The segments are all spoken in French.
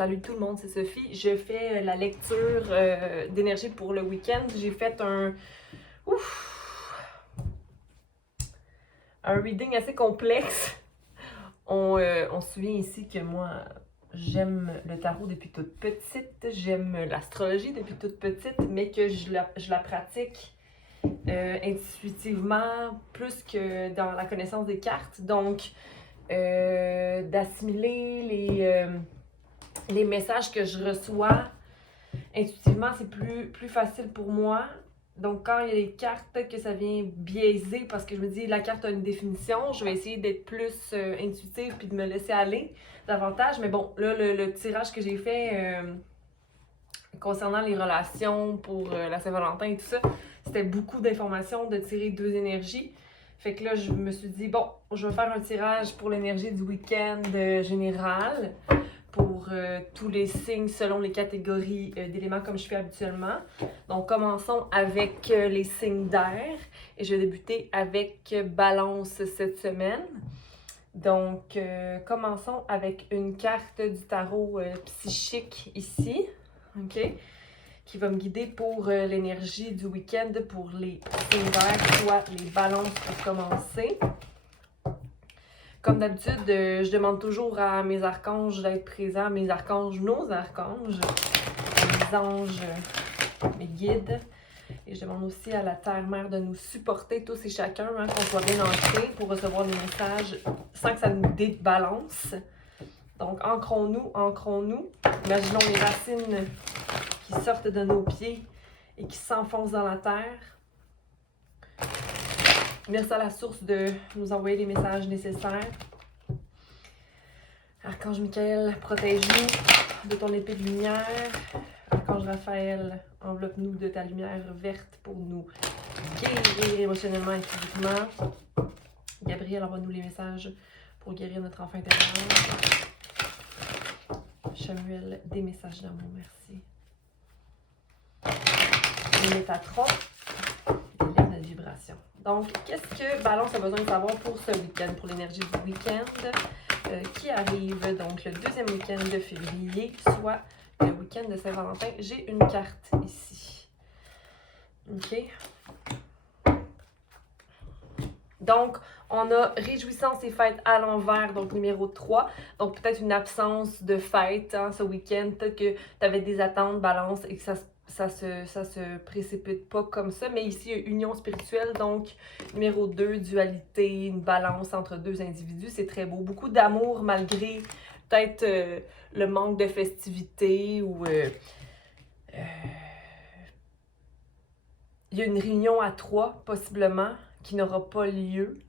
Salut tout le monde, c'est Sophie. Je fais la lecture d'énergie pour le week-end. J'ai fait un reading assez complexe. On se souvient ici que moi, j'aime le tarot depuis toute petite. J'aime l'astrologie depuis toute petite, mais que je la pratique intuitivement plus que dans la connaissance des cartes. Donc, d'assimiler les messages que je reçois intuitivement, c'est plus facile pour moi. Donc, quand il y a des cartes, peut-être que ça vient biaiser parce que je me dis la carte a une définition. Je vais essayer d'être plus intuitive puis de me laisser aller davantage. Mais bon, là, le tirage que j'ai fait concernant les relations pour la Saint-Valentin et tout ça, c'était beaucoup d'informations de tirer deux énergies. Fait que là, je me suis dit, bon, je vais faire un tirage pour l'énergie du week-end général pour tous les signes selon les catégories d'éléments comme je fais habituellement. Donc, commençons avec les signes d'air et je vais débuter avec Balance cette semaine. Donc, commençons avec une carte du tarot psychique ici, ok, qui va me guider pour l'énergie du week-end pour les signes d'air, soit les balances pour commencer. Comme d'habitude, je demande toujours à mes archanges d'être présents, mes archanges, nos archanges, mes anges, mes guides. Et je demande aussi à la Terre-Mère de nous supporter tous et chacun, hein, qu'on soit bien ancrés pour recevoir des messages sans que ça nous débalance. Donc, ancrons-nous. Imaginons les racines qui sortent de nos pieds et qui s'enfoncent dans la terre. Merci à la source de nous envoyer les messages nécessaires. Archange Michael, protège-nous de ton épée de lumière. Archange Raphaël, enveloppe-nous de ta lumière verte pour nous guérir émotionnellement et physiquement. Gabriel, envoie-nous les messages pour guérir notre enfant intérieur. Samuel, des messages d'amour, merci. Et Métatron, élève notre vibration. Donc, qu'est-ce que Balance a besoin de savoir pour ce week-end, pour l'énergie du week-end qui arrive, donc le deuxième week-end de février, soit le week-end de Saint-Valentin. J'ai une carte ici. OK? Donc, on a réjouissance et fête à l'envers, donc numéro 3. Donc, peut-être une absence de fête hein, ce week-end. Peut-être que tu avais des attentes, Balance, et que ça se précipite pas comme ça. Mais ici, il y a union spirituelle. Donc, numéro 2, dualité, une balance entre deux individus. C'est très beau. Beaucoup d'amour malgré peut-être le manque de festivité ou... il y a une réunion à 3, possiblement, qui n'aura pas lieu.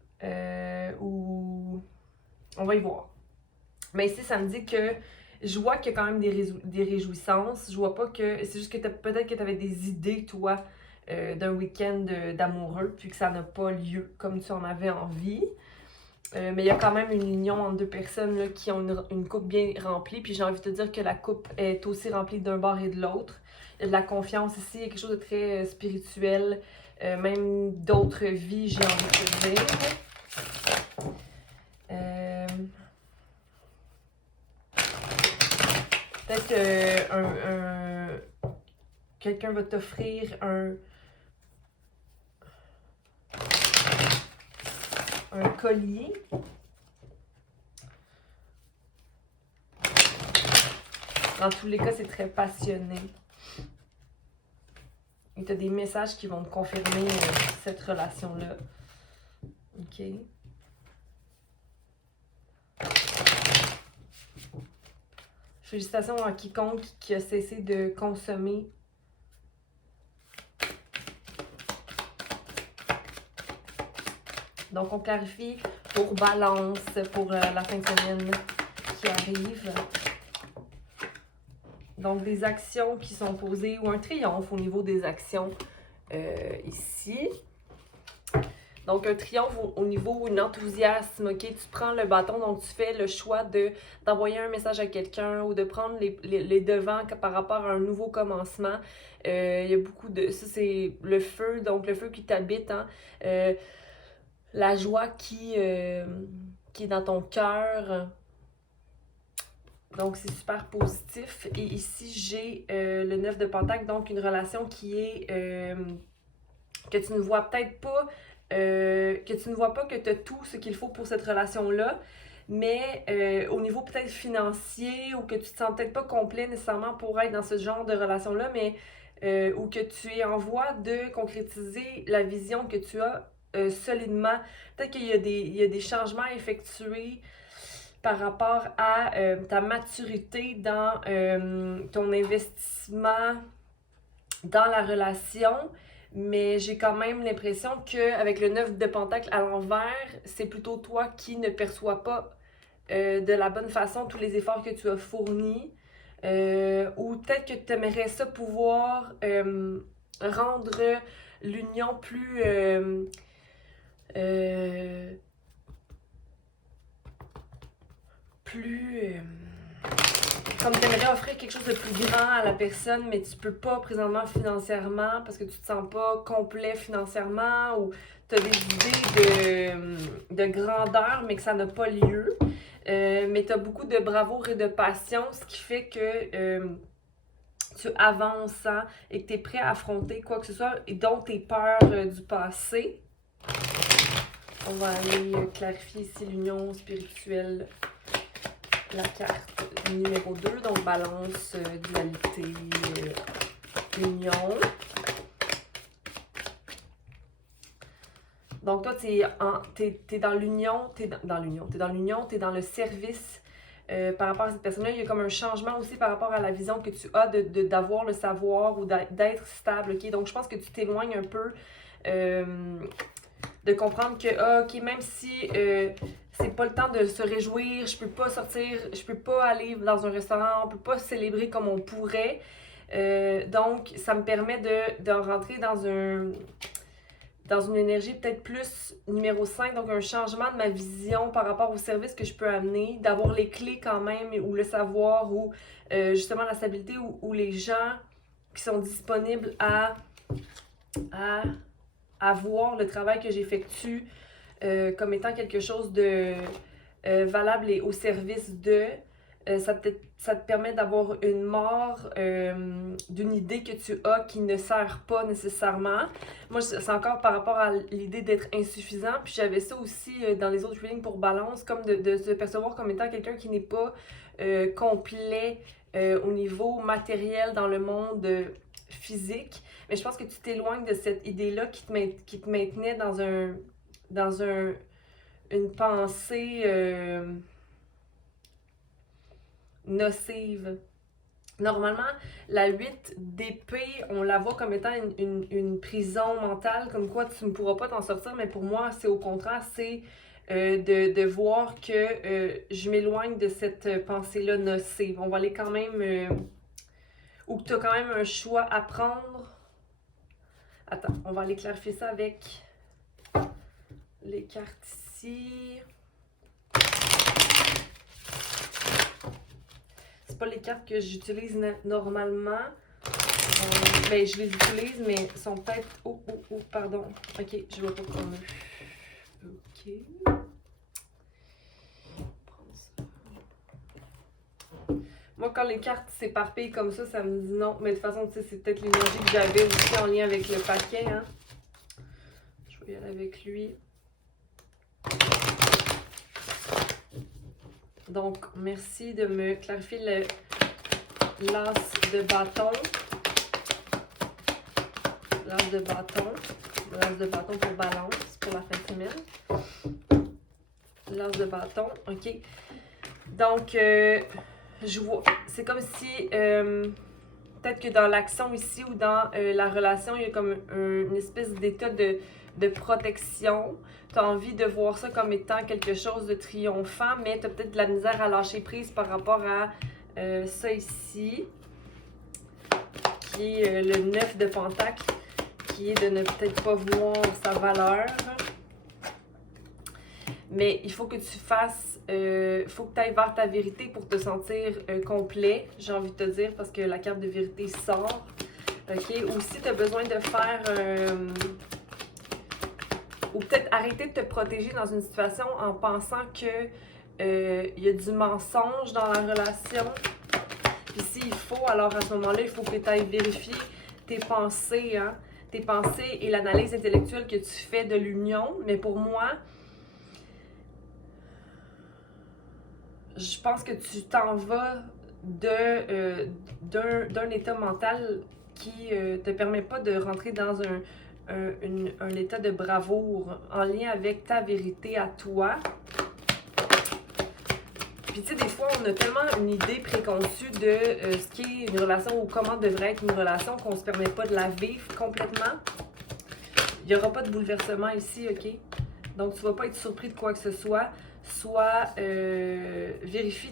Ou on va y voir. Mais ici, ça me dit que je vois qu'il y a quand même des réjouissances. Je vois pas que... C'est juste que peut-être que tu avais des idées, toi, d'un week-end d'amoureux, puis que ça n'a pas lieu comme tu en avais envie. Mais il y a quand même une union entre deux personnes là, qui ont une coupe bien remplie. Puis j'ai envie de te dire que la coupe est aussi remplie d'un bord et de l'autre. Il y a de la confiance ici, il y a quelque chose de très spirituel. Même d'autres vies, j'ai envie de te dire. Peut-être que quelqu'un va t'offrir un collier. Dans tous les cas, c'est très passionné. Et tu as des messages qui vont te confirmer cette relation-là. OK. Félicitations à quiconque qui a cessé de consommer. Donc, on clarifie pour Balance, pour la fin de semaine qui arrive. Donc, des actions qui sont posées ou un triomphe au niveau des actions ici. Donc, un triomphe au niveau d'un enthousiasme, ok? Tu prends le bâton, donc tu fais le choix d'envoyer un message à quelqu'un ou de prendre les devants par rapport à un nouveau commencement. Il y a beaucoup de... Ça, c'est le feu, donc le feu qui t'habite, hein? La joie qui est dans ton cœur. Donc, c'est super positif. Et ici, j'ai le 9 de Pentacle, donc une relation qui est que tu ne vois peut-être pas, que tu ne vois pas que tu as tout ce qu'il faut pour cette relation-là, mais au niveau peut-être financier ou que tu te sens peut-être pas complet nécessairement pour être dans ce genre de relation-là, mais ou que tu es en voie de concrétiser la vision que tu as solidement. Peut-être qu'il y a des changements à effectuer par rapport à ta maturité dans ton investissement dans la relation, mais j'ai quand même l'impression qu'avec le 9 de Pentacle à l'envers, c'est plutôt toi qui ne perçois pas de la bonne façon tous les efforts que tu as fournis. Ou peut-être que tu aimerais ça pouvoir rendre l'union euh, plus comme tu aimerais offrir quelque chose de plus grand à la personne, mais tu peux pas présentement financièrement parce que tu te sens pas complet financièrement ou tu as des idées de grandeur, mais que ça n'a pas lieu. Mais tu as beaucoup de bravoure et de passion, ce qui fait que tu avances hein, et que tu es prêt à affronter quoi que ce soit et dont tes peurs du passé. On va aller clarifier ici l'union spirituelle. La carte numéro 2, donc balance, dualité, union. Donc toi, t'es dans l'union, t'es dans le service par rapport à cette personne-là. Il y a comme un changement aussi par rapport à la vision que tu as d'avoir le savoir ou d'être stable. Okay? Donc je pense que tu t'éloignes un peu de comprendre que, ok, même si c'est pas le temps de se réjouir, je peux pas sortir, je peux pas aller dans un restaurant, on peut pas célébrer comme on pourrait. Donc, ça me permet de rentrer dans une énergie peut-être plus numéro 5, donc un changement de ma vision par rapport au service que je peux amener, d'avoir les clés quand même, ou le savoir, ou justement la stabilité, ou les gens qui sont disponibles à voir le travail que j'effectue comme étant quelque chose de valable et au service de. Ça te permet d'avoir une mort d'une idée que tu as qui ne sert pas nécessairement. Moi, c'est encore par rapport à l'idée d'être insuffisant. Puis j'avais ça aussi dans les autres readings pour balance, comme de se percevoir comme étant quelqu'un qui n'est pas complet au niveau matériel dans le monde physique. Mais je pense que tu t'éloignes de cette idée-là qui te maintenait dans une pensée nocive. Normalement, la 8 d'épée, on la voit comme étant une prison mentale, comme quoi tu ne pourras pas t'en sortir, mais pour moi, c'est au contraire, c'est de voir que je m'éloigne de cette pensée-là nocive. On va aller quand même... ou que tu as quand même un choix à prendre. Attends, on va aller clarifier ça avec les cartes ici. C'est pas les cartes que j'utilise normalement. Ben, je les utilise, mais sont peut-être... Oh, pardon. Ok, je vois pas comment. Ok. Moi, quand les cartes s'éparpillent comme ça me dit non. Mais de toute façon, tu sais, c'est peut-être l'énergie que j'avais aussi en lien avec le paquet, hein. Je vais y aller avec lui. Donc, merci de me clarifier l'as de bâton. L'as de bâton. L'as de bâton pour balance, pour la fin de semaine. L'as de bâton, ok. Donc, je vois, c'est comme si, peut-être que dans l'action ici ou dans la relation, il y a comme une espèce d'état de protection. Tu as envie de voir ça comme étant quelque chose de triomphant, mais tu as peut-être de la misère à lâcher prise par rapport à ça ici, qui est le 9 de Pentacle, qui est de ne peut-être pas voir sa valeur. Mais il faut que tu fasses, faut que tu ailles vers ta vérité pour te sentir complet, j'ai envie de te dire, parce que la carte de vérité sort. OK? Ou si tu as besoin de faire... ou peut-être arrêter de te protéger dans une situation en pensant que il y a du mensonge dans la relation. Puis s'il faut, alors à ce moment-là, il faut que tu ailles vérifier tes pensées, hein, tes pensées et l'analyse intellectuelle que tu fais de l'union. Mais pour moi, je pense que tu t'en vas d'un état mental qui te permet pas de rentrer dans un état de bravoure en lien avec ta vérité à toi. Puis tu sais, des fois, on a tellement une idée préconçue de ce qu'est une relation ou comment devrait être une relation qu'on se permet pas de la vivre complètement. Il n'y aura pas de bouleversement ici, OK? Donc, tu vas pas être surpris de quoi que ce soit. Soit vérifie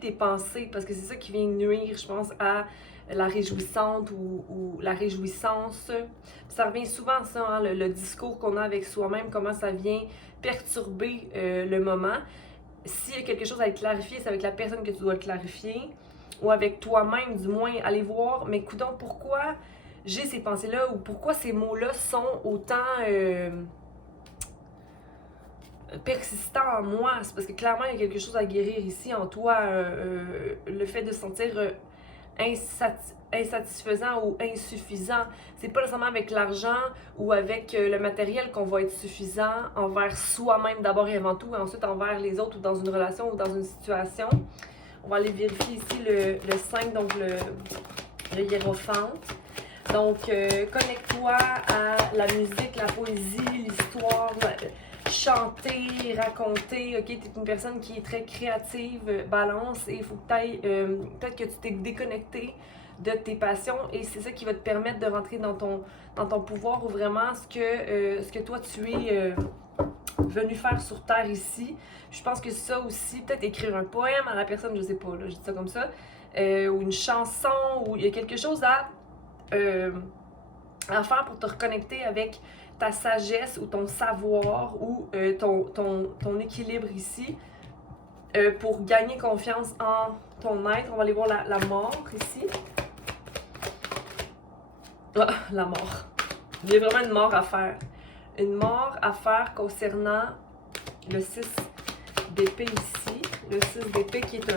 tes pensées, parce que c'est ça qui vient nuire, je pense, à la réjouissante ou la réjouissance. Puis ça revient souvent à ça, hein, le discours qu'on a avec soi-même, comment ça vient perturber le moment. S'il y a quelque chose à clarifier, c'est avec la personne que tu dois le clarifier, ou avec toi-même, du moins, aller voir, mais coudonc, pourquoi j'ai ces pensées-là, ou pourquoi ces mots-là sont autant persistants en moi. C'est parce que clairement, il y a quelque chose à guérir ici en toi, le fait de se sentir insatisfaisant ou insuffisant. C'est pas nécessairement avec l'argent ou avec le matériel qu'on va être suffisant envers soi-même d'abord et avant tout, et ensuite envers les autres ou dans une relation ou dans une situation. On va aller vérifier ici le 5, donc le hiérophante. Donc, connecte-toi à la musique, la poésie, l'histoire, chanter, raconter. Ok, tu es une personne qui est très créative, balance, et il faut que tu ailles, peut-être que tu t'es déconnecté de tes passions, et c'est ça qui va te permettre de rentrer dans ton pouvoir, ou vraiment ce que toi tu es venu faire sur Terre ici. Je pense que ça aussi, peut-être écrire un poème à la personne, je sais pas, là, je dis ça comme ça, ou une chanson, ou il y a quelque chose à faire pour te reconnecter avec ta sagesse ou ton savoir ou ton équilibre ici, pour gagner confiance en ton être. On va aller voir la mort ici. Ah, la mort. Il y a vraiment une mort à faire. Une mort à faire concernant le 6 d'épée ici. Le 6 d'épée qui est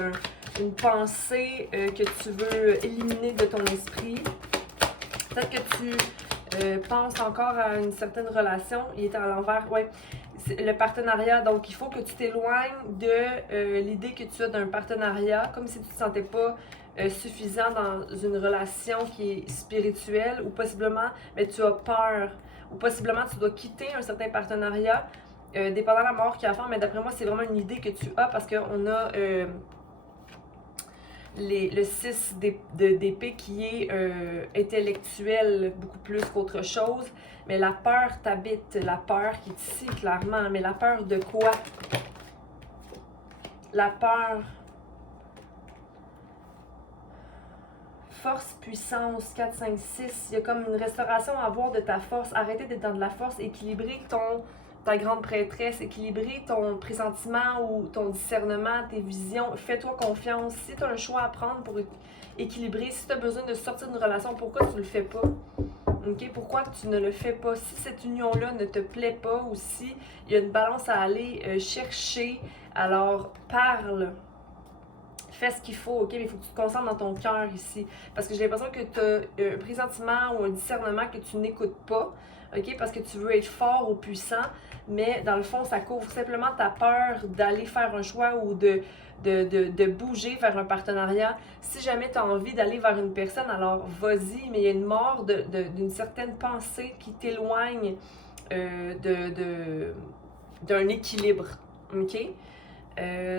une pensée que tu veux éliminer de ton esprit. Peut-être que tu penses encore à une certaine relation. Il est à l'envers, ouais. Le partenariat, donc il faut que tu t'éloignes de l'idée que tu as d'un partenariat, comme si tu ne te sentais pas suffisant dans une relation qui est spirituelle, ou possiblement, mais tu as peur, ou possiblement tu dois quitter un certain partenariat, dépendant de la mort qu'il y a à faire, mais d'après moi, c'est vraiment une idée que tu as, parce qu'on a le 6 d'épée qui est intellectuel beaucoup plus qu'autre chose, mais la peur t'habite, la peur qui est ici clairement, mais la peur de quoi? La peur, force, puissance, 4, 5, 6, il y a comme une restauration à avoir de ta force, arrêter d'être dans de la force, équilibrer ta grande prêtresse, équilibrer ton pressentiment ou ton discernement, tes visions. Fais-toi confiance. Si tu as un choix à prendre pour équilibrer, si tu as besoin de sortir d'une relation, pourquoi tu ne le fais pas? Okay? Pourquoi tu ne le fais pas? Si cette union-là ne te plaît pas, ou si il y a une balance à aller chercher, alors parle. Fais ce qu'il faut, ok? Mais il faut que tu te concentres dans ton cœur ici. Parce que j'ai l'impression que tu as un pressentiment ou un discernement que tu n'écoutes pas. OK? Parce que tu veux être fort ou puissant, mais dans le fond, ça couvre simplement ta peur d'aller faire un choix ou de bouger vers un partenariat. Si jamais tu as envie d'aller vers une personne, alors vas-y, mais il y a une mort d'une certaine pensée qui t'éloigne d'un équilibre. OK?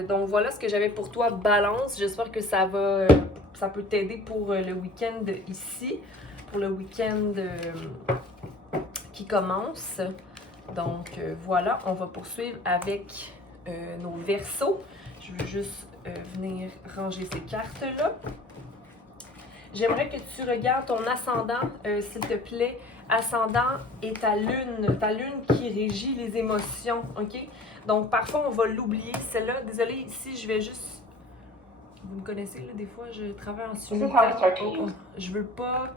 Donc voilà ce que j'avais pour toi, Balance. J'espère que ça peut t'aider pour le week-end ici, pour le week-end qui commence. Donc voilà, on va poursuivre avec nos Verseaux. Je veux juste venir ranger ces cartes-là. J'aimerais que tu regardes ton ascendant, s'il te plaît. Ascendant et ta lune qui régit les émotions, ok? Donc parfois on va l'oublier, celle-là. Désolée, ici je vais juste... Vous me connaissez, là, des fois je travaille en simultané. Je veux pas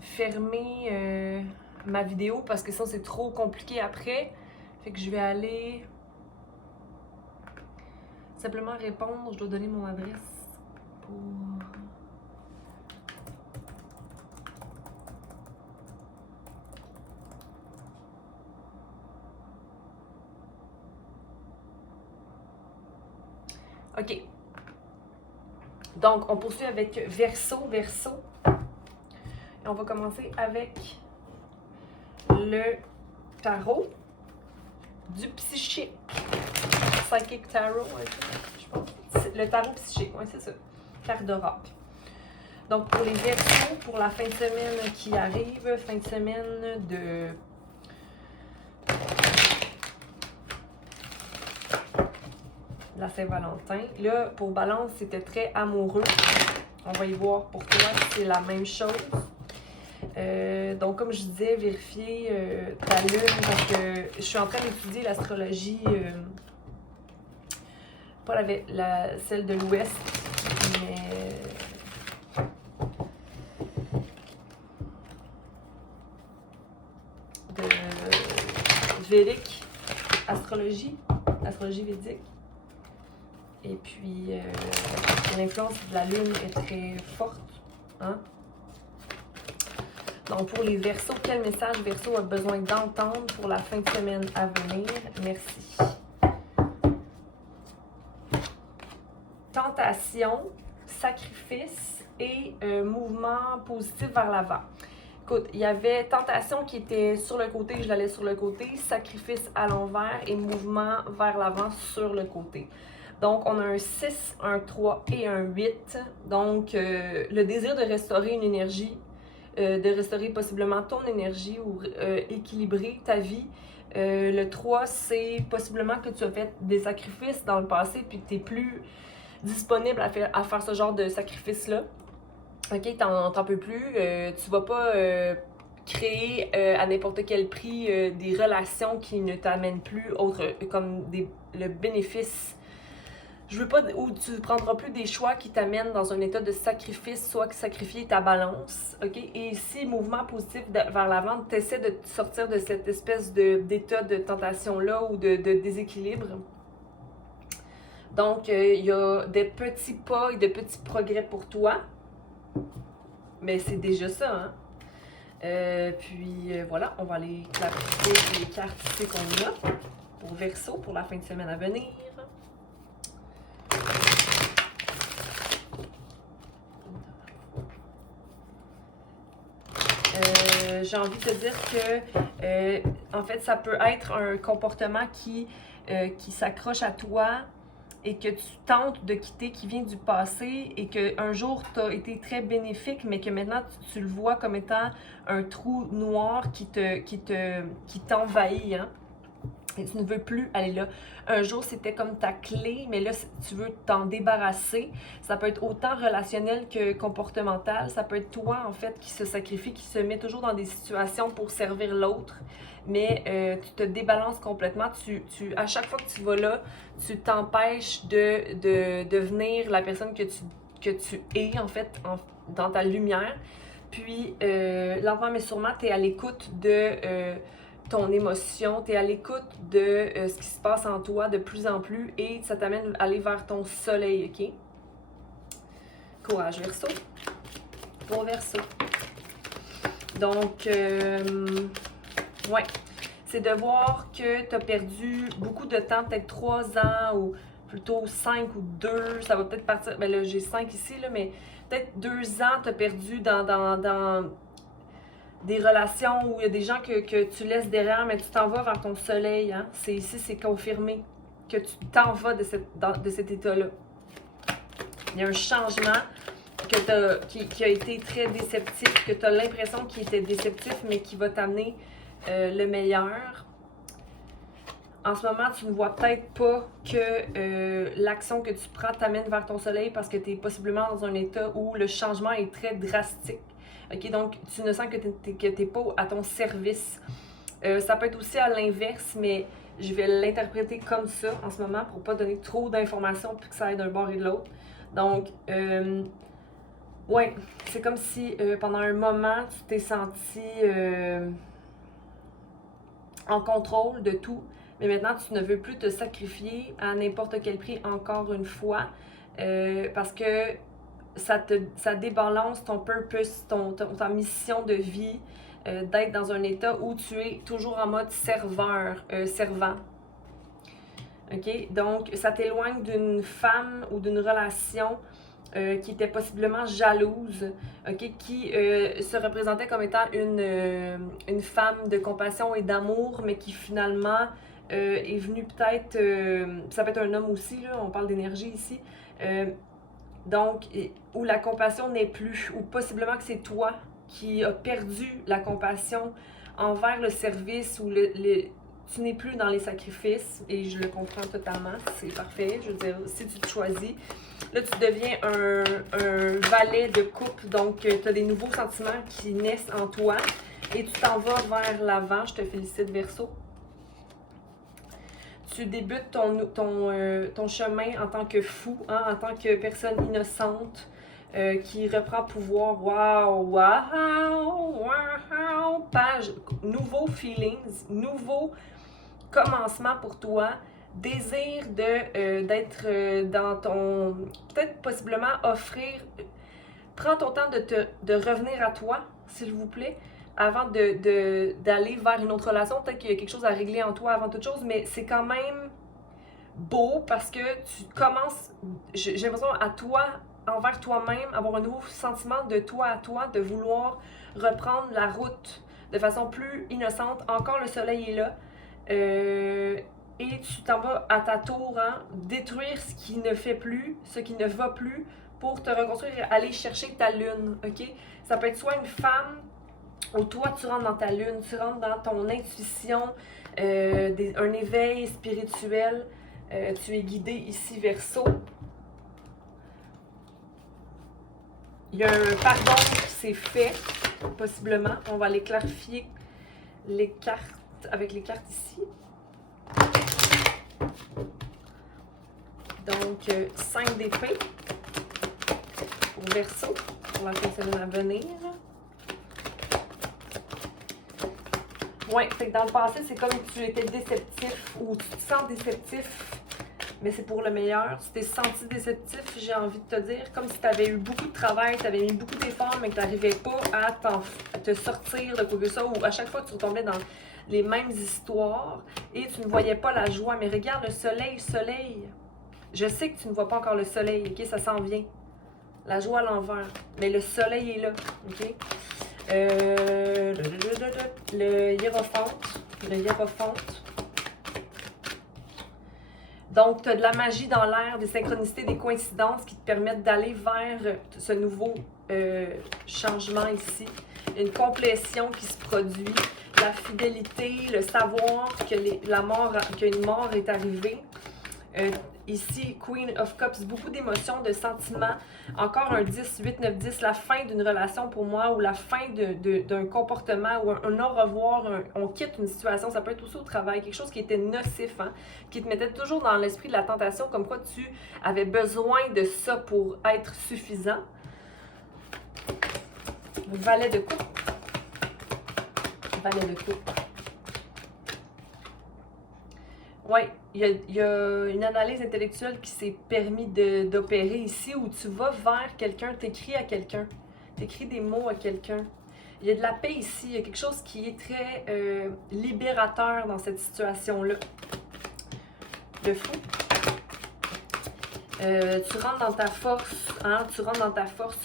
fermer ma vidéo parce que ça c'est trop compliqué après. Fait que je vais aller simplement répondre, je dois donner mon adresse pour... OK. Donc, on poursuit avec Verseau. Et on va commencer avec le tarot du psychique. Psychic Tarot, je pense. Le tarot psychique, oui, c'est ça. Carte d'oracle. Donc, pour les Verseaux, pour la fin de semaine qui arrive, fin de semaine de... la Saint-Valentin. Là, pour Balance, c'était très amoureux. On va y voir pour toi si c'est la même chose. Donc, comme je disais, vérifier ta lune, parce que je suis en train d'étudier l'astrologie, pas celle de l'Ouest, mais de védique, astrologie védique. Et puis, l'influence de la lune est très forte. Hein? Donc, pour les Verseaux, quel message Verseau a besoin d'entendre pour la fin de semaine à venir? Merci. Tentation, sacrifice et mouvement positif vers l'avant. Écoute, il y avait tentation qui était sur le côté, je l'allais sur le côté, sacrifice à l'envers et mouvement vers l'avant sur le côté. Donc, on a un 6, un 3 et un 8. Donc, le désir de restaurer une énergie, de restaurer possiblement ton énergie ou équilibrer ta vie. Le 3, c'est possiblement que tu as fait des sacrifices dans le passé puis que tu n'es plus disponible à faire ce genre de sacrifice-là. OK, t'en peux plus. Tu vas pas créer à n'importe quel prix des relations qui ne t'amènent plus autre comme le bénéfice. Je veux pas, ou tu prendras plus des choix qui t'amènent dans un état de sacrifice, soit sacrifier ta balance, OK? Et ici, mouvement positif vers l'avant, tu essaies de sortir de cette espèce d'état de tentation-là ou de déséquilibre. Donc, il y a des petits pas et de petits progrès pour toi. Mais c'est déjà ça, hein? Puis voilà, on va aller clarifier les cartes ici qu'on a pour Verseau pour la fin de semaine à venir. J'ai envie de te dire que, en fait, ça peut être un comportement qui s'accroche à toi et que tu tentes de quitter, qui vient du passé et qu'un jour, tu as été très bénéfique, mais que maintenant, tu le vois comme étant un trou noir qui t'envahit, hein? Et tu ne veux plus aller là. Un jour, c'était comme ta clé, mais là, tu veux t'en débarrasser. Ça peut être autant relationnel que comportemental. Ça peut être toi, en fait, qui se sacrifie, qui se met toujours dans des situations pour servir l'autre. Mais tu te débalances complètement. À chaque fois que tu vas là, tu t'empêches de devenir la personne que tu es, en fait, dans ta lumière. Puis, lentement mais sûrement, tu es à l'écoute de... ton émotion, tu es à l'écoute de ce qui se passe en toi de plus en plus et ça t'amène à aller vers ton soleil, OK? Courage, Verseau. Bon Verseau. Donc, ouais, c'est de voir que tu as perdu beaucoup de temps, peut-être 3 ans ou plutôt 5 ou 2, ça va peut-être partir, ben là j'ai 5 ici, là, mais peut-être 2 ans tu as perdu dans des relations où il y a des gens que tu laisses derrière, mais tu t'en vas vers ton soleil. Hein? Ici, c'est confirmé que tu t'en vas de cet état-là. Il y a un changement qui a été très déceptif, que tu as l'impression qu'il était déceptif, mais qui va t'amener le meilleur. En ce moment, tu ne vois peut-être pas que l'action que tu prends t'amène vers ton soleil parce que tu es possiblement dans un état où le changement est très drastique. OK, donc tu ne sens que tu n'es pas à ton service. Ça peut être aussi à l'inverse, mais je vais l'interpréter comme ça en ce moment pour ne pas donner trop d'informations puis que ça aille d'un bord et de l'autre. Donc, ouais, c'est comme si pendant un moment, tu t'es senti en contrôle de tout, mais maintenant tu ne veux plus te sacrifier à n'importe quel prix encore une fois, parce que ça débalance ton purpose, ta mission de vie, d'être dans un état où tu es toujours en mode servant. OK? Donc, ça t'éloigne d'une femme ou d'une relation qui était possiblement jalouse, OK? Qui se représentait comme étant une femme de compassion et d'amour, mais qui finalement est venue peut-être... ça peut être un homme aussi, là, on parle d'énergie ici. Donc, où la compassion n'est plus, ou possiblement que c'est toi qui as perdu la compassion envers le service, ou tu n'es plus dans les sacrifices, et je le comprends totalement, c'est parfait, je veux dire, si tu te choisis. Là, tu deviens un valet de coupe, donc tu as des nouveaux sentiments qui naissent en toi, et tu t'en vas vers l'avant. Je te félicite, Verseau. Tu débutes ton chemin en tant que fou, hein, en tant que personne innocente qui reprend pouvoir. Wow, wow, wow, page, nouveaux feelings, nouveau commencement pour toi, désir d'être dans ton... Peut-être possiblement offrir... Prends ton temps de revenir à toi, s'il vous plaît, avant d'aller vers une autre relation. Peut-être qu'il y a quelque chose à régler en toi avant toute chose, mais c'est quand même beau parce que tu commences, j'ai l'impression, à toi, envers toi-même, avoir un nouveau sentiment de toi à toi, de vouloir reprendre la route de façon plus innocente. Encore le soleil est là. Et tu t'en vas à ta tour, hein, détruire ce qui ne fait plus, ce qui ne va plus, pour te reconstruire et aller chercher ta lune, OK? Ça peut être soit une femme, où toi, tu rentres dans ta lune, tu rentres dans ton intuition, un éveil spirituel, tu es guidé ici, Verseau. Il y a un pardon qui s'est fait, possiblement. On va aller clarifier les cartes, avec les cartes ici. Donc, 5 d'épée pour Verseau, pour la fin de semaine à venir. Ouais, fait que dans le passé, c'est comme tu étais déceptif ou tu te sens déceptif, mais c'est pour le meilleur. Tu t'es senti déceptif, j'ai envie de te dire, comme si tu avais eu beaucoup de travail, tu avais mis beaucoup d'efforts, mais que tu n'arrivais pas à te sortir de quoi que ça, ou à chaque fois que tu retombais dans les mêmes histoires et tu ne voyais pas la joie. Mais regarde le soleil. Je sais que tu ne vois pas encore le soleil, ok? Ça s'en vient. La joie à l'envers. Mais le soleil est là, ok? Le hiérophante. Donc, tu as de la magie dans l'air, des synchronicités, des coïncidences qui te permettent d'aller vers ce nouveau changement ici. Une complétion qui se produit, la fidélité, le savoir qu'une mort est arrivée. Ici, Queen of Cups, beaucoup d'émotions, de sentiments. Encore un 10, 8, 9, 10, la fin d'une relation pour moi, ou la fin d'un comportement, ou un au revoir, on quitte une situation, ça peut être aussi au travail, quelque chose qui était nocif, hein, qui te mettait toujours dans l'esprit de la tentation, comme quoi tu avais besoin de ça pour être suffisant. Valet de coupe. Valet de coupe. Oui, il y a une analyse intellectuelle qui s'est permis d'opérer ici, où tu vas vers quelqu'un, t'écris à quelqu'un, t'écris des mots à quelqu'un. Il y a de la paix ici, il y a quelque chose qui est très libérateur dans cette situation-là. Le fou. Tu rentres dans ta force, hein, tu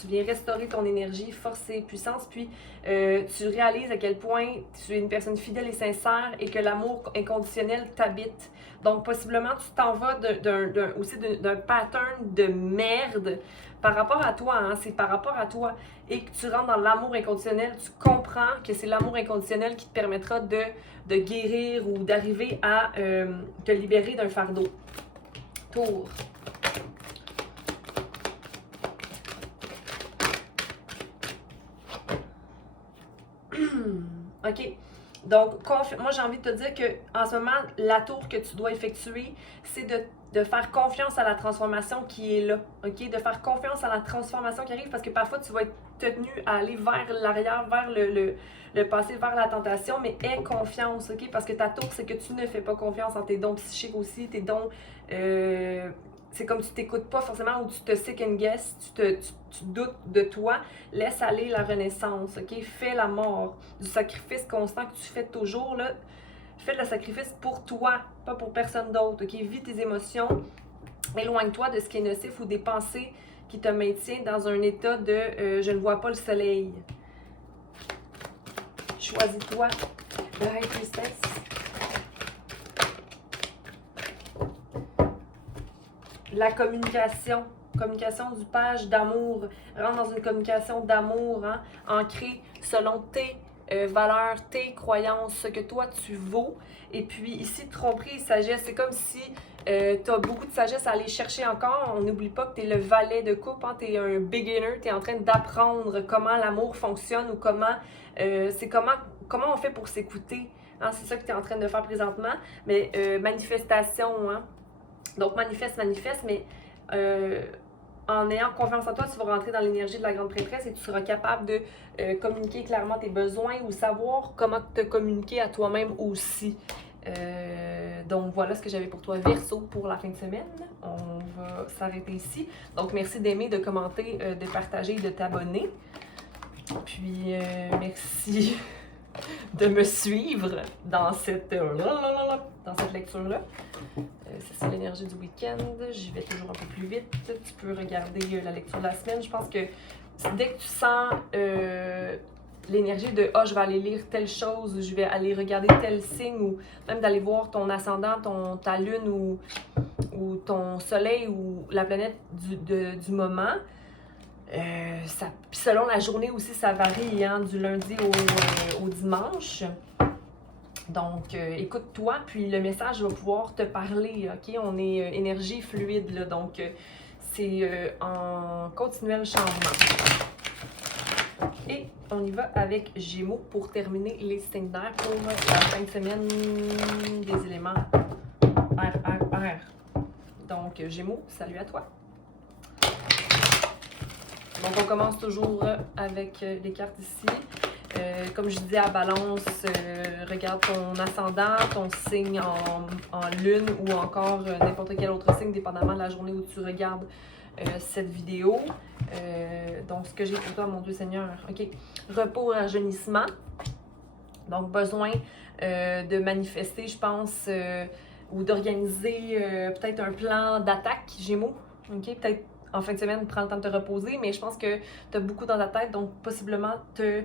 viens restaurer ton énergie, force et puissance, puis tu réalises à quel point tu es une personne fidèle et sincère et que l'amour inconditionnel t'habite. Donc, possiblement, tu t'en vas aussi d'un pattern de merde par rapport à toi, hein, c'est par rapport à toi, et que tu rentres dans l'amour inconditionnel, tu comprends que c'est l'amour inconditionnel qui te permettra de guérir ou d'arriver à te libérer d'un fardeau. Tour. OK. Donc, moi, j'ai envie de te dire qu'en ce moment, la tour que tu dois effectuer, c'est de faire confiance à la transformation qui est là, ok? De faire confiance à la transformation qui arrive parce que parfois tu vas être tenu à aller vers l'arrière, vers le passé, vers la tentation, mais aie confiance, ok? Parce que ta tour, c'est que tu ne fais pas confiance en tes dons psychiques aussi, tes dons... c'est comme tu t'écoutes pas forcément ou tu te second guess, tu doutes de toi. Laisse aller la renaissance, ok? Fais la mort du sacrifice constant que tu fais toujours, là. Fais le sacrifice pour toi, pas pour personne d'autre, ok? Vis tes émotions, éloigne-toi de ce qui est nocif ou des pensées qui te maintiennent dans un état de je ne vois pas le soleil. Choisis-toi. Le High Priestess. La communication. Communication du page d'amour. Rentre dans une communication d'amour, hein, ancrée selon tes valeurs, tes croyances, ce que toi tu vaux. Et puis ici, tromperie et sagesse, c'est comme si tu as beaucoup de sagesse à aller chercher encore. On n'oublie pas que tu es le valet de coupe, hein, tu es un beginner, tu es en train d'apprendre comment l'amour fonctionne ou comment on fait pour s'écouter. Hein, c'est ça que tu es en train de faire présentement. Mais manifestation, hein. Donc manifeste, mais en ayant confiance en toi, tu vas rentrer dans l'énergie de la grande prêtresse et tu seras capable de communiquer clairement tes besoins ou savoir comment te communiquer à toi-même aussi. Donc voilà ce que j'avais pour toi, Verseau, pour la fin de semaine. On va s'arrêter ici. Donc merci d'aimer, de commenter, de partager et de t'abonner. Puis merci de me suivre dans cette lecture-là. C'est ça l'énergie du week-end. J'y vais toujours un peu plus vite. Tu peux regarder la lecture de la semaine. Je pense que dès que tu sens l'énergie de « Ah, je vais aller lire telle chose » je vais aller regarder tel signe ou même d'aller voir ton ascendant, ta lune ou ton soleil ou la planète du moment. Selon la journée aussi, ça varie, hein, du lundi au dimanche. Donc, écoute-toi, puis le message va pouvoir te parler, ok? On est énergie fluide, là, donc c'est en continuel changement. Et on y va avec Gémeaux pour terminer les signes d'air pour la fin de semaine des éléments R. Donc, Gémeaux, salut à toi! Donc, on commence toujours avec les cartes ici. Comme je disais à Balance, regarde ton ascendant, ton signe en lune ou encore n'importe quel autre signe, dépendamment de la journée où tu regardes cette vidéo. Donc, ce que j'ai pour toi, mon Dieu Seigneur. OK. Repos, rajeunissement. Donc, besoin de manifester, je pense, ou d'organiser peut-être un plan d'attaque, Gémeaux. OK. Peut-être en fin de semaine, prends le temps de te reposer, mais je pense que tu as beaucoup dans ta tête, donc possiblement te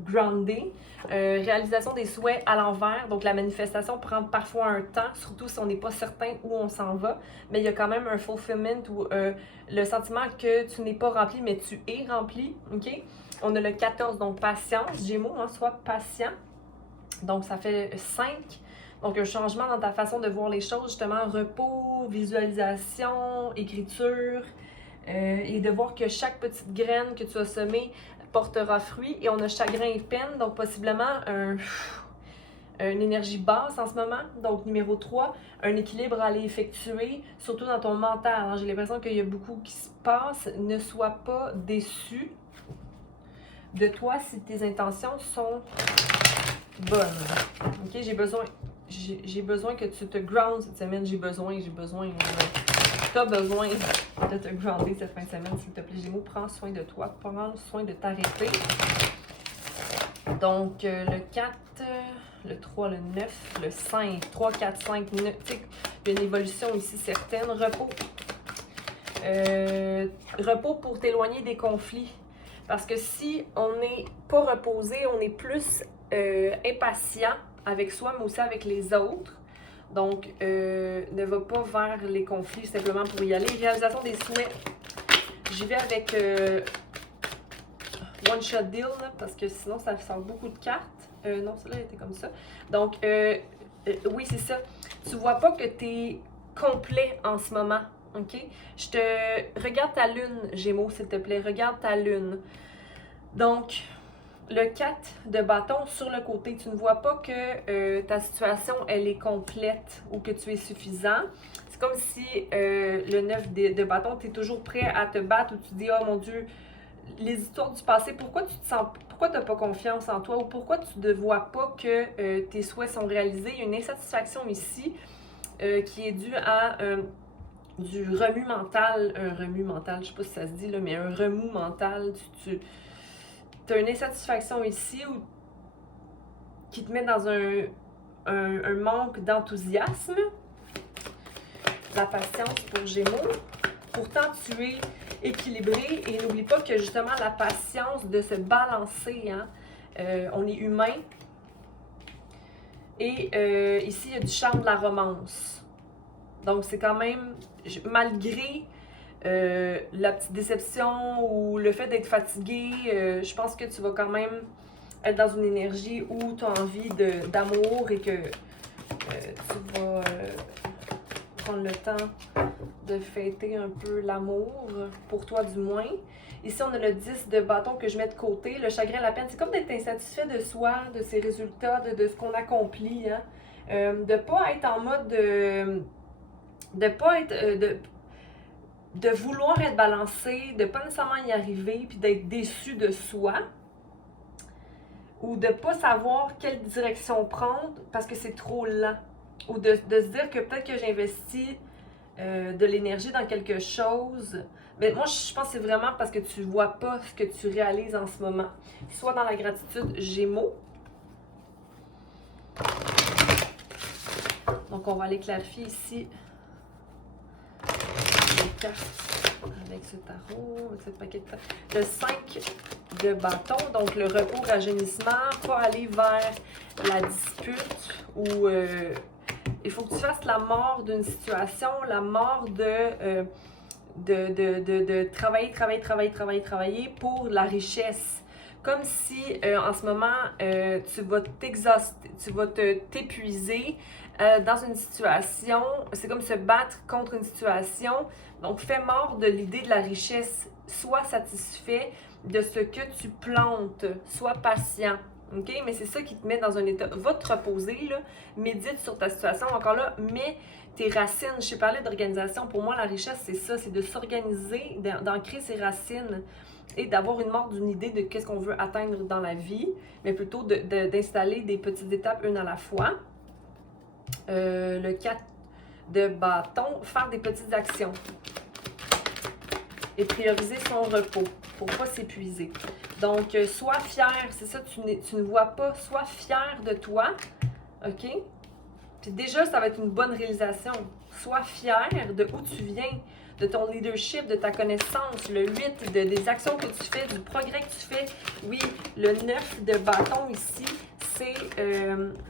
grounder. Réalisation des souhaits à l'envers, donc la manifestation prend parfois un temps, surtout si on n'est pas certain où on s'en va, mais il y a quand même un fulfillment ou le sentiment que tu n'es pas rempli, mais tu es rempli, ok? On a le 14, donc patience, Gémeaux, hein, sois patient, donc ça fait 5. Donc, un changement dans ta façon de voir les choses, justement, repos, visualisation, écriture, et de voir que chaque petite graine que tu as semée portera fruit. Et on a chagrin et peine, donc possiblement une énergie basse en ce moment. Donc, numéro 3, un équilibre à aller effectuer, surtout dans ton mental. Hein. J'ai l'impression qu'il y a beaucoup qui se passe. Ne sois pas déçu de toi si tes intentions sont bonnes. OK, j'ai besoin que tu te grounds cette semaine. J'ai besoin. Tu as besoin de te grounder cette fin de semaine, s'il te plaît, Gémeaux. Prends soin de toi. Prends soin de t'arrêter. Donc, le 4, le 3, le 9, le 5. 3, 4, 5, 9. Tu sais, il y a une évolution ici certaine. Repos. Repos pour t'éloigner des conflits. Parce que si on n'est pas reposé, on est plus impatient avec soi, mais aussi avec les autres. Donc, ne va pas vers les conflits simplement pour y aller. Réalisation des souhaits. J'y vais avec One Shot Deal, là, parce que sinon, ça sort beaucoup de cartes. Non, celle-là était comme ça. Donc, oui, c'est ça. Tu vois pas que tu es complet en ce moment, OK? Regarde ta lune, Gémeaux, s'il te plaît. Regarde ta lune. Donc, le 4 de bâton sur le côté, tu ne vois pas que ta situation, elle est complète ou que tu es suffisant. C'est comme si le 9 de bâton, tu es toujours prêt à te battre ou tu dis, oh mon Dieu, les histoires du passé, pourquoi tu te sens, pourquoi tu n'as pas confiance en toi ou pourquoi tu ne vois pas que tes souhaits sont réalisés. Il y a une insatisfaction ici qui est due à du remue mental, un remue mental, je sais pas si ça se dit là, mais un remous mental. Tu as une insatisfaction ici où, qui te met dans un manque d'enthousiasme. La patience pour Gémeaux. Pourtant, tu es équilibré et n'oublie pas que justement la patience de se balancer, hein, on est humain. Et ici, il y a du charme de la romance. Donc, c'est quand même, malgré la petite déception ou le fait d'être fatigué, je pense que tu vas quand même être dans une énergie où tu as envie d'amour et que tu vas prendre le temps de fêter un peu l'amour, pour toi du moins. Ici, on a le 10 de bâton que je mets de côté. Le chagrin, la peine, c'est comme d'être insatisfait de soi, de ses résultats, de ce qu'on accomplit. Hein? De ne pas être en mode de pas être... de vouloir être balancé, de pas nécessairement y arriver, puis d'être déçu de soi. Ou de pas savoir quelle direction prendre parce que c'est trop lent. Ou de se dire que peut-être que j'investis de l'énergie dans quelque chose. Mais moi, je pense que c'est vraiment parce que tu vois pas ce que tu réalises en ce moment. Soit dans la gratitude Gémeaux. Donc, on va aller clarifier ici les cartes avec ce tarot, avec ce paquet de cartes. Le 5 de bâton, donc le repos, rajeunissement, pas aller vers la dispute ou il faut que tu fasses la mort d'une situation, la mort de travailler pour la richesse. Comme si en ce moment, tu vas t'exhauster, tu vas t'épuiser dans une situation. C'est comme se battre contre une situation. Donc, fais mort de l'idée de la richesse. Sois satisfait de ce que tu plantes. Sois patient. OK? Mais c'est ça qui te met dans un état. Va te reposer, là. Médite sur ta situation. Encore là, mets tes racines. Je t'ai parlé d'organisation. Pour moi, la richesse, c'est ça. C'est de s'organiser, d'ancrer ses racines et d'avoir une mort d'une idée de qu'est-ce qu'on veut atteindre dans la vie, mais plutôt d'installer des petites étapes une à la fois. Le 4 de bâton, faire des petites actions et prioriser son repos pour ne pas s'épuiser. Donc, sois fier, c'est ça, tu ne vois pas, sois fier de toi, OK? Puis déjà, ça va être une bonne réalisation. Sois fier de où tu viens, de ton leadership, de ta connaissance, le 8, des actions que tu fais, du progrès que tu fais. Oui, le 9 de bâton ici, c'est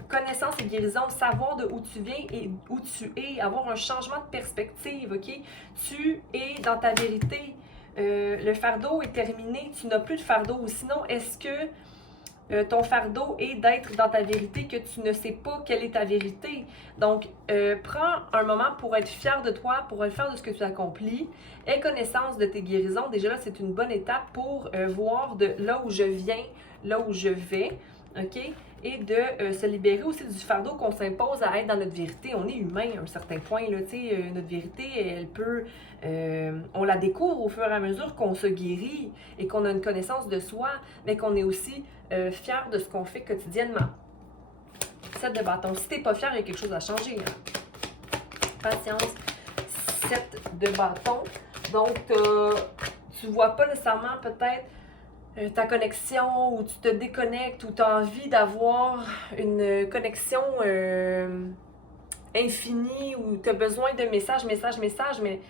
connaissance et guérison, savoir de où tu viens et où tu es, avoir un changement de perspective, OK? Tu es dans ta vérité. Le fardeau est terminé, tu n'as plus de fardeau. Ou sinon, est-ce que ton fardeau est d'être dans ta vérité, que tu ne sais pas quelle est ta vérité? Donc, prends un moment pour être fier de toi, pour être fier de ce que tu accomplis. Aie connaissance de tes guérisons. Déjà là, c'est une bonne étape pour voir de là où je viens, là où je vais, OK? Et de se libérer aussi du fardeau qu'on s'impose à être dans notre vérité. On est humain à un certain point, là, tu sais, notre vérité, elle peut... on la découvre au fur et à mesure qu'on se guérit et qu'on a une connaissance de soi, mais qu'on est aussi fier de ce qu'on fait quotidiennement. 7 de bâton. Si tu n'es pas fier, il y a quelque chose à changer. Hein? Patience. 7 de bâton. Donc, tu ne vois pas nécessairement peut-être ta connexion ou tu te déconnectes ou tu as envie d'avoir une connexion infinie ou tu as besoin de messages, mais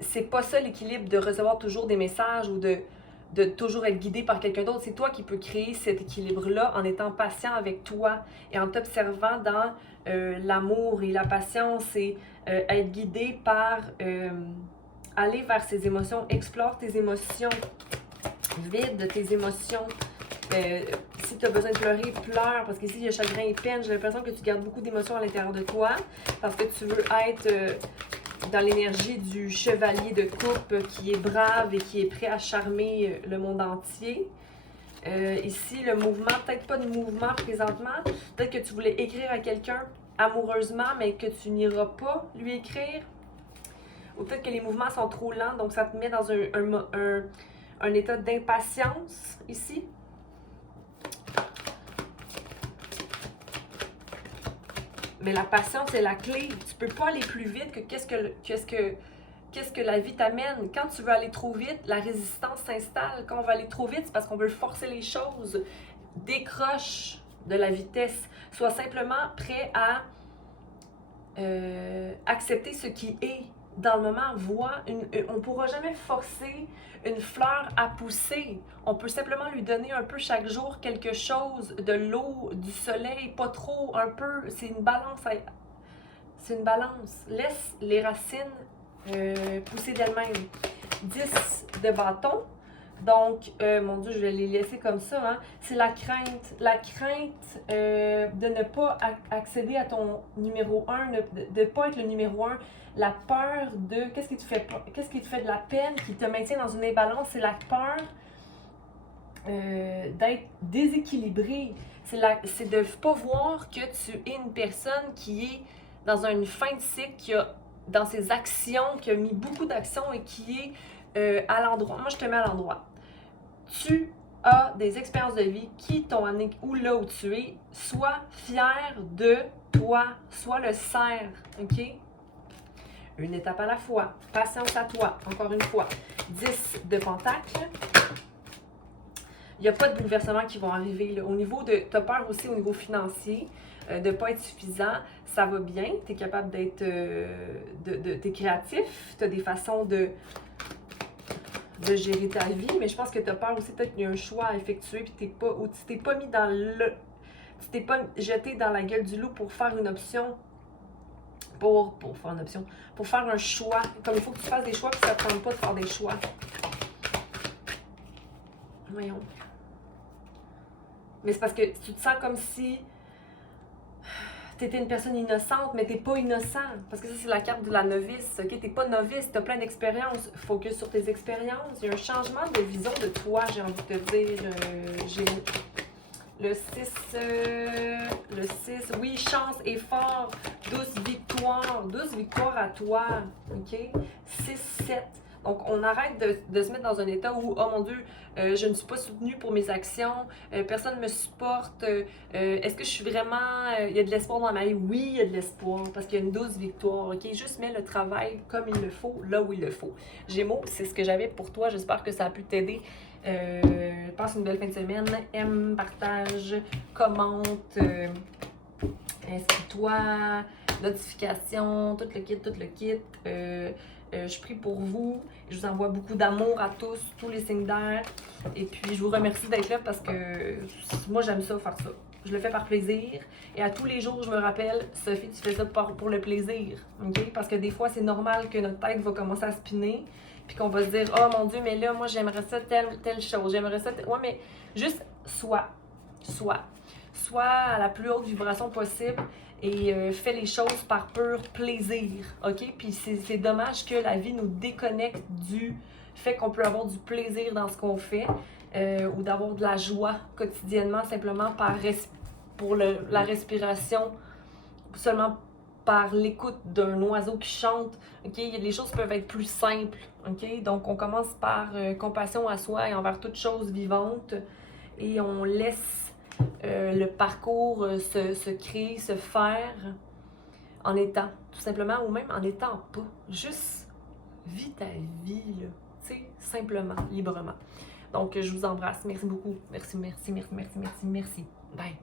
c'est pas ça l'équilibre de recevoir toujours des messages ou de toujours être guidé par quelqu'un d'autre. C'est toi qui peux créer cet équilibre-là en étant patient avec toi et en t'observant dans l'amour et la patience et être guidé par aller vers ses émotions. Explore tes émotions. Vide tes émotions. Si tu as besoin de pleurer, pleure. Parce qu'ici, il y a chagrin et peine. J'ai l'impression que tu gardes beaucoup d'émotions à l'intérieur de toi. Parce que tu veux être dans l'énergie du chevalier de coupe qui est brave et qui est prêt à charmer le monde entier. Ici, le mouvement, peut-être pas de mouvement présentement. Peut-être que tu voulais écrire à quelqu'un amoureusement, mais que tu n'iras pas lui écrire. Ou peut-être que les mouvements sont trop lents, donc ça te met dans un état d'impatience ici. Mais la patience est la clé. Tu peux pas aller plus vite que qu'est-ce que la vie t'amène. Quand tu veux aller trop vite, la résistance s'installe. Quand on veut aller trop vite, c'est parce qu'on veut forcer les choses. Décroche de la vitesse. Sois simplement prêt à accepter ce qui est dans le moment. On ne pourra jamais forcer une fleur à pousser. On peut simplement lui donner un peu chaque jour quelque chose, de l'eau, du soleil, pas trop, un peu. C'est une balance. C'est une balance. Laisse les racines pousser d'elles-mêmes. 10 de bâton. Donc, mon Dieu, je vais les laisser comme ça. Hein. C'est la crainte. La crainte de ne pas accéder à ton numéro 1, de ne pas être le numéro 1. La peur de... Qu'est-ce qui te fait de la peine, qui te maintient dans une imbalance? C'est la peur d'être déséquilibré. C'est de ne pas voir que tu es une personne qui est dans une fin de cycle, qui a, dans ses actions, qui a mis beaucoup d'actions et qui est à l'endroit. Moi, je te mets à l'endroit. Tu as des expériences de vie qui t'ont amené où là où tu es. Sois fier de toi. Sois le cerf. OK? Une étape à la fois. Patience à toi. Encore une fois. 10 de pentacles. Il n'y a pas de bouleversements qui vont arriver. Là. Au niveau de... Tu as peur aussi au niveau financier. De ne pas être suffisant, ça va bien. Tu es capable d'être... tu es créatif. Tu as des façons de gérer ta vie, mais je pense que tu as peur aussi, peut-être qu'il y a un choix à effectuer, puis tu t'es pas mis dans le... Tu t'es pas jeté dans la gueule du loup pour faire une option, pour faire une option, pour faire un choix. Comme il faut que tu fasses des choix, puis ça ne te tente pas de faire des choix. Voyons. Mais c'est parce que tu te sens comme si tu étais une personne innocente, mais tu n'es pas innocent. Parce que ça, c'est la carte de la novice. Ok, tu n'es pas novice, tu as plein d'expériences. Focus sur tes expériences. Il y a un changement de vision de toi, j'ai envie de te dire, Gémeaux. Le 6, oui, chance, effort, 12 victoires. 12 victoires à toi. Ok? 6, 7. Donc, on arrête de se mettre dans un état où, oh mon Dieu, je ne suis pas soutenue pour mes actions, personne ne me supporte, est-ce que je suis vraiment, il y a de l'espoir dans ma vie? Oui, il y a de l'espoir, parce qu'il y a une dose victoire, ok? Juste mets le travail comme il le faut, là où il le faut. Gémeaux, c'est ce que j'avais pour toi, j'espère que ça a pu t'aider. Passe une belle fin de semaine, aime, partage, commente, inscris-toi, notification, tout le kit. Je prie pour vous. Je vous envoie beaucoup d'amour à tous les signes d'air. Et puis, je vous remercie d'être là parce que moi, j'aime ça, faire ça. Je le fais par plaisir. Et à tous les jours, je me rappelle, Sophie, tu fais ça pour le plaisir. OK? Parce que des fois, c'est normal que notre tête va commencer à spinner. Puis qu'on va se dire, oh mon Dieu, mais là, moi, j'aimerais ça telle chose. J'aimerais ça. Ouais, mais juste sois à la plus haute vibration possible. Et fais les choses par pur plaisir, ok? Puis c'est dommage que la vie nous déconnecte du fait qu'on peut avoir du plaisir dans ce qu'on fait ou d'avoir de la joie quotidiennement simplement pour la respiration, seulement par l'écoute d'un oiseau qui chante, ok? Les choses peuvent être plus simples, ok? Donc on commence par compassion à soi et envers toute chose vivante et on laisse le parcours se créer, se faire en étant, tout simplement, ou même en étant pas. Juste vis ta vie, là, tu sais, simplement, librement. Donc, je vous embrasse. Merci beaucoup. Merci. Bye.